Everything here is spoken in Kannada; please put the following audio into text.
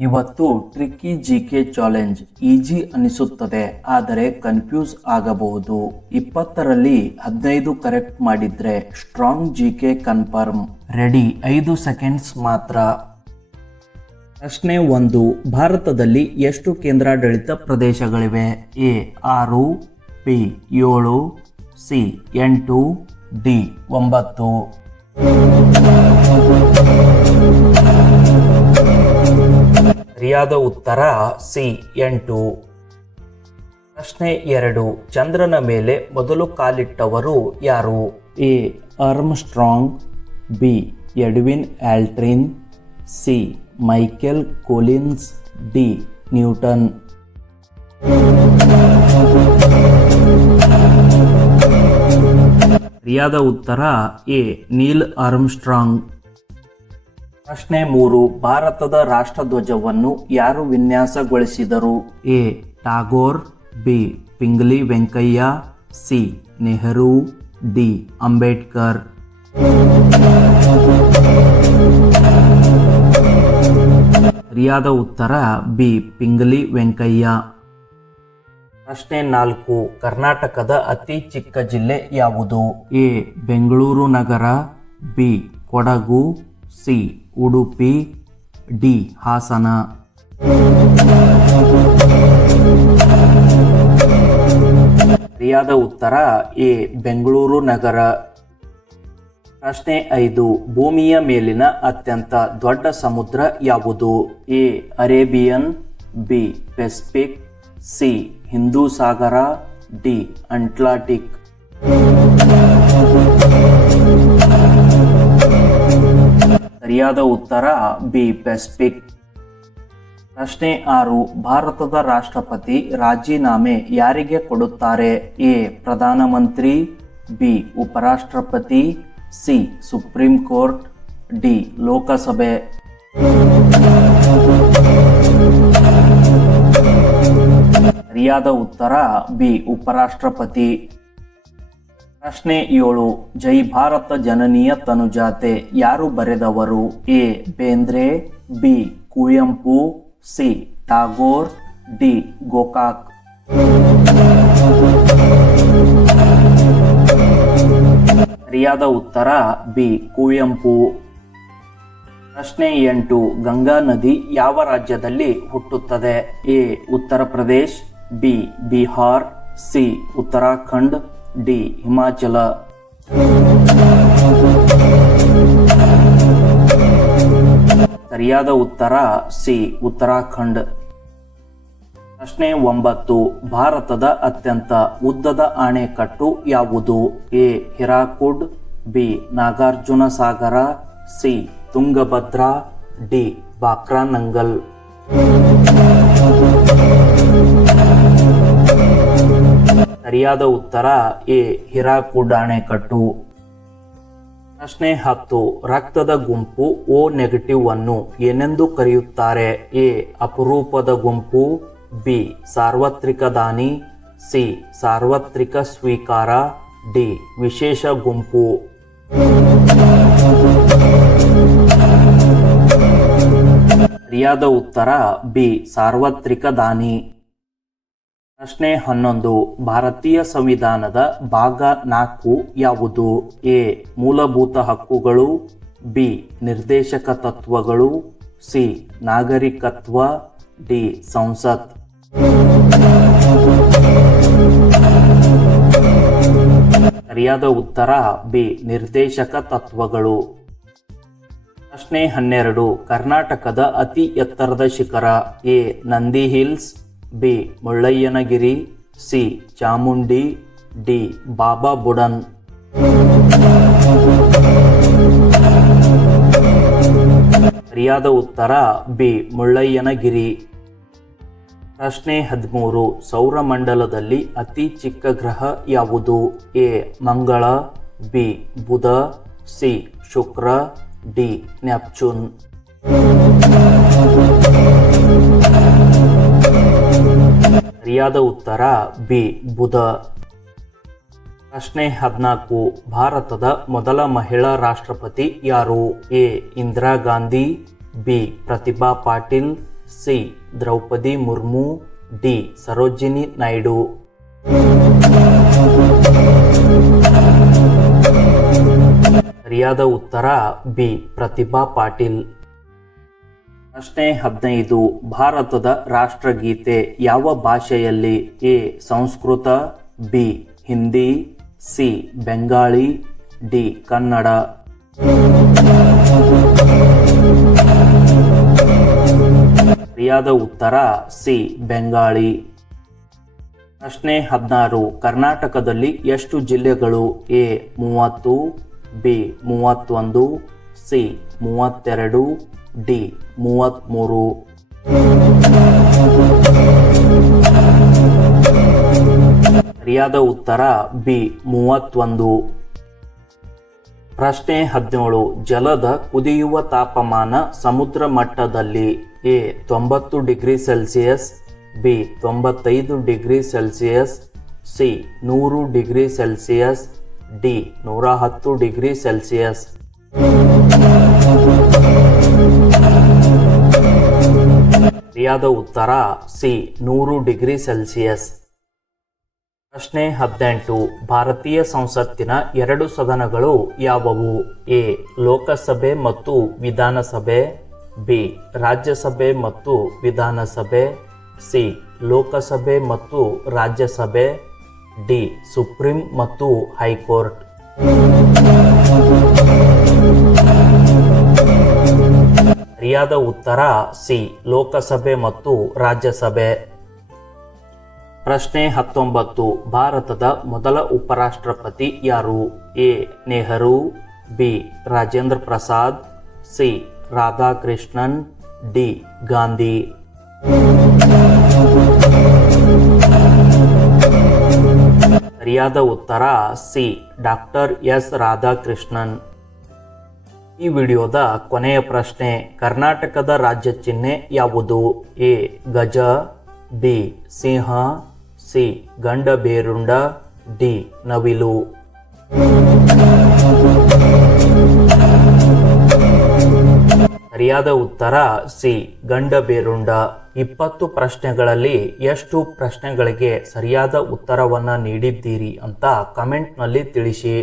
ಇವತ್ತು tricky G K challenge easy ಅನಿಸುತ್ತದೆ, ಆದರೆ ಕನ್ಫ್ಯೂಸ್ ಆಗಬಹುದು. ಇಪ್ಪತ್ತರಲ್ಲಿ ಹದಿನೈದು ಕರೆಕ್ಟ್ ಮಾಡಿದ್ರೆ strong G K confirm. Ready, ಐದು ಸೆಕೆಂಡ್ಸ್ ಮಾತ್ರ. ಪ್ರಶ್ನೆ ಒಂದು, ಭಾರತದಲ್ಲಿ ಎಷ್ಟು ಕೇಂದ್ರಾಡಳಿತ ಪ್ರದೇಶಗಳಿವೆ? ಎ, ಆರು, ಬಿ, ಏಳು, ಸಿ, ಎಂಟು, ಡಿ, ಒಂಬತ್ತು. ಸರಿಯಾದ ಉತ್ತರ ಸಿ ಎಂಟು. ಪ್ರಶ್ನೆ ಎರಡು ಚಂದ್ರನ ಮೇಲೆ ಮೊದಲು ಕಾಲಿಟ್ಟವರು ಯಾರು? A Armstrong B Edwin Aldrin C Michael Collins D Newton. ಸರಿಯಾದ ಉತ್ತರ ಎ ನೀಲ್ ಆರ್ಮ್ಸ್ಟ್ರಾಂಗ್. ಪ್ರಶ್ನೆ ಮೂರು, ಭಾರತದ ರಾಷ್ಟ್ರಧ್ವಜವನ್ನು ಯಾರು ವಿನ್ಯಾಸಗೊಳಿಸಿದರು? A. Tagore, B. Pingali Venkayya, C. Nehru, D. Ambedkar. ಸರಿಯಾದ ಉತ್ತರ, ಬಿ. ಪಿಂಗ್ಲಿ ವೆಂಕಯ್ಯ. ಪ್ರಶ್ನೆ ನಾಲ್ಕು, ಕರ್ನಾಟಕದ ಅತಿ ಚಿಕ್ಕ ಜಿಲ್ಲೆ ಯಾವುದು? A. Bengaluru Nagar, B. Kodagu, C. Udupi D Hassan. ಸರಿಯಾದ ಉತ್ತರ ಎ, ಬೆಂಗಳೂರು ನಗರ. ಪ್ರಶ್ನೆ ಐದು, ಭೂಮಿಯ ಮೇಲಿನ ಅತ್ಯಂತ ದೊಡ್ಡ ಸಮುದ್ರ ಯಾವುದು? A, Arabian, B, Pacific, C, Hindu Sagara, D, Atlantic. ಸರಿಯಾದ ಉತ್ತರ ಬಿ, ಪೆಸಿಫಿಕ್. ಪ್ರಶ್ನೆ ಆರು, ಭಾರತದ ರಾಷ್ಟ್ರಪತಿ ರಾಜೀನಾಮೆ ಯಾರಿಗೆ ಕೊಡುತ್ತಾರೆ? ಎ, ಪ್ರಧಾನಮಂತ್ರಿ, ಬಿ, ಉಪರಾಷ್ಟ್ರಪತಿ, ಸಿ, ಸುಪ್ರೀಂ ಕೋರ್ಟ್, ಡಿ, ಲೋಕಸಭೆ. ಸರಿಯಾದ ಉತ್ತರ ಬಿ, ಉಪರಾಷ್ಟ್ರಪತಿ. ಪ್ರಶ್ನೆ ಏಳು, ಜೈ ಭಾರತ ಜನನೀಯ ತನುಜಾತೆ, ಯಾರು ಬರೆದವರು? A, Bendre, B, Kuvempu, C, Tagore, D, Gokak. ಸರಿಯಾದ ಉತ್ತರ, ಬಿ, ಕುವೆಂಪು. ಪ್ರಶ್ನೆ ಎಂಟು, ಗಂಗಾ ನದಿ ಯಾವ ರಾಜ್ಯದಲ್ಲಿ ಹುಟ್ಟುತ್ತದೆ? A, Uttar Pradesh, B, Bihar, C, Uttarakhand. D, Himachal. ಸರಿಯಾದ ಉತ್ತರ ಸಿ, ಉತ್ತರಾಖಂಡ್. ಪ್ರಶ್ನೆ ಒಂಬತ್ತು, ಭಾರತದ ಅತ್ಯಂತ ಉದ್ದದ ಅಣೆಕಟ್ಟು ಯಾವುದು? A, Hirakud, B, Nagarjuna Sagar, C, Tungabhadra, D Bhakra Nangal ಸರಿಯಾದ ಉತ್ತರ ಎ ಹಿರಾಕುಡ್ ಅಣೆಕಟ್ಟು ಪ್ರಶ್ನೆ ಹತ್ತು, ರಕ್ತದ ಗುಂಪು ಓ ನೆಗೆಟಿವ್ ಅನ್ನು ಏನೆಂದು ಕರೆಯುತ್ತಾರೆ? ಎ, ಅಪರೂಪದ ಗುಂಪು, ಬಿ, ಸಾರ್ವತ್ರಿಕ ದಾನಿ, ಸಿ, ಸಾರ್ವತ್ರಿಕ ಸ್ವೀಕಾರ, ಡಿ, ವಿಶೇಷ ಗುಂಪು. ಸರಿಯಾದ ಉತ್ತರ ಬಿ, ಸಾರ್ವತ್ರಿಕ ದಾನಿ. ಪ್ರಶ್ನೆ ಹನ್ನೊಂದು, ಭಾರತೀಯ ಸಂವಿಧಾನದ ಭಾಗ ನಾಲ್ಕು ಯಾವುದು? ಎ, ಮೂಲಭೂತ ಹಕ್ಕುಗಳು, ಬಿ, ನಿರ್ದೇಶಕ ತತ್ವಗಳು, ಸಿ, ನಾಗರಿಕತ್ವ, ಡಿ, ಸಂಸತ್. ಸರಿಯಾದ ಉತ್ತರ, ಬಿ, ನಿರ್ದೇಶಕ ತತ್ವಗಳು. ಪ್ರಶ್ನೆ ಹನ್ನೆರಡು, ಕರ್ನಾಟಕದ ಅತಿ ಎತ್ತರದ ಶಿಖರ, A, Nandi hills B. Mullayanagiri, C. Chamundi, D. Baba Budan. ಸರಿಯಾದ ಉತ್ತರ, ಬಿ. ಮುಳ್ಳಯ್ಯನಗಿರಿ. ಪ್ರಶ್ನೆ ಹದಿಮೂರು. ಸೌರಮಂಡಲದಲ್ಲಿ ಅತಿ ಚಿಕ್ಕ ಗ್ರಹ ಯಾವುದು? A. Mangala, B. Budha, C. Shukra, D. Neptune. ಸರಿಯಾದ ಉತ್ತರ ಬಿ, ಬುಧ. ಪ್ರಶ್ನೆ ಹದಿನಾಲ್ಕು, ಭಾರತದ ಮೊದಲ ಮಹಿಳಾ ರಾಷ್ಟ್ರಪತಿ ಯಾರು? A, Indira Gandhi, B, Pratibha Patil, C, Draupadi Murmu, D, Sarojini Naidu. ಸರಿಯಾದ ಉತ್ತರ ಬಿ, ಪ್ರತಿಭಾ ಪಾಟೀಲ್. ಪ್ರಶ್ನೆ ಹದಿನೈದು ಭಾರತದ ರಾಷ್ಟ್ರಗೀತೆ ಯಾವ ಭಾಷೆಯಲ್ಲಿ? A. Sanskrit, B. Hindi, C. Bengali, D. Kannada. ಸರಿಯಾದ ಉತ್ತರ, ಸಿ. ಬೆಂಗಾಳಿ. ಪ್ರಶ್ನೆ ಹದಿನಾರು. ಕರ್ನಾಟಕದಲ್ಲಿ ಎಷ್ಟು ಜಿಲ್ಲೆಗಳು? ಎ. ಮೂವತ್ತು, ಬಿ. ಮೂವತ್ತೊಂದು, ಸಿ. ಮೂವತ್ತೆರಡು ಡಿ ಮೂವತ್ತ್ಮೂರು ಸರಿಯಾದ ಉತ್ತರ ಬಿ, ಮೂವತ್ತೊಂದು. ಪ್ರಶ್ನೆ ಹದಿನೇಳು, ಜಲದ ಕುದಿಯುವ ತಾಪಮಾನ ಸಮುದ್ರ ಮಟ್ಟದಲ್ಲಿ ಎ, ತೊಂಬತ್ತು ಡಿಗ್ರಿ ಸೆಲ್ಸಿಯಸ್, ಬಿ, ತೊಂಬತ್ತೈದು ಡಿಗ್ರಿ ಸೆಲ್ಸಿಯಸ್, ಸಿ, ನೂರು ಡಿಗ್ರಿ ಸೆಲ್ಸಿಯಸ್, ಡಿ, ನೂರ ಹತ್ತು ಡಿಗ್ರಿ ಸೆಲ್ಸಿಯಸ್. ಸರಿಯಾದ ಉತ್ತರ ಸಿ, ನೂರು ಡಿಗ್ರಿ ಸೆಲ್ಸಿಯಸ್. ಪ್ರಶ್ನೆ ಹದಿನೆಂಟು, ಭಾರತೀಯ ಸಂಸತ್ತಿನ ಎರಡು ಸದನಗಳು ಯಾವುವು? ಎ, ಲೋಕಸಭೆ ಮತ್ತು ವಿಧಾನಸಭೆ, ಬಿ, ರಾಜ್ಯಸಭೆ ಮತ್ತು ವಿಧಾನಸಭೆ, ಸಿ, ಲೋಕಸಭೆ ಮತ್ತು ರಾಜ್ಯಸಭೆ, ಡಿ, ಸುಪ್ರೀಂ ಮತ್ತು ಹೈಕೋರ್ಟ್. ಸರಿಯಾದ ಉತ್ತರ ಸಿ, ಲೋಕಸಭೆ ಮತ್ತು ರಾಜ್ಯಸಭೆ. ಪ್ರಶ್ನೆ ಹತ್ತೊಂಬತ್ತು, ಭಾರತದ ಮೊದಲ ಉಪರಾಷ್ಟ್ರಪತಿ ಯಾರು? A, Nehru, B, Rajendra Prasad, C, Radhakrishnan, D, Gandhi. ಸರಿಯಾದ ಉತ್ತರ ಸಿ, ಡಾಕ್ಟರ್ ಎಸ್, ರಾಧಾಕೃಷ್ಣನ್. ಈ ವಿಡಿಯೋದ ಕೊನೆಯ ಪ್ರಶ್ನೆ, ಕರ್ನಾಟಕದ ರಾಜ್ಯ ಚಿಹ್ನೆ ಯಾವುದು? ಎ, ಗಜ, ಬಿ, ಸಿಂಹ, ಸಿ ಗಂಡ ಬೇರುಂಡ ಡಿ, ನವಿಲು. ಸರಿಯಾದ ಉತ್ತರ, ಸಿ ಗಂಡ ಬೇರುಂಡ ಇಪ್ಪತ್ತು ಪ್ರಶ್ನೆಗಳಲ್ಲಿ ಎಷ್ಟು ಪ್ರಶ್ನೆಗಳಿಗೆ ಸರಿಯಾದ ಉತ್ತರವನ್ನು ನೀಡಿದ್ದೀರಿ ಅಂತ ಕಮೆಂಟ್ನಲ್ಲಿ ತಿಳಿಸಿ.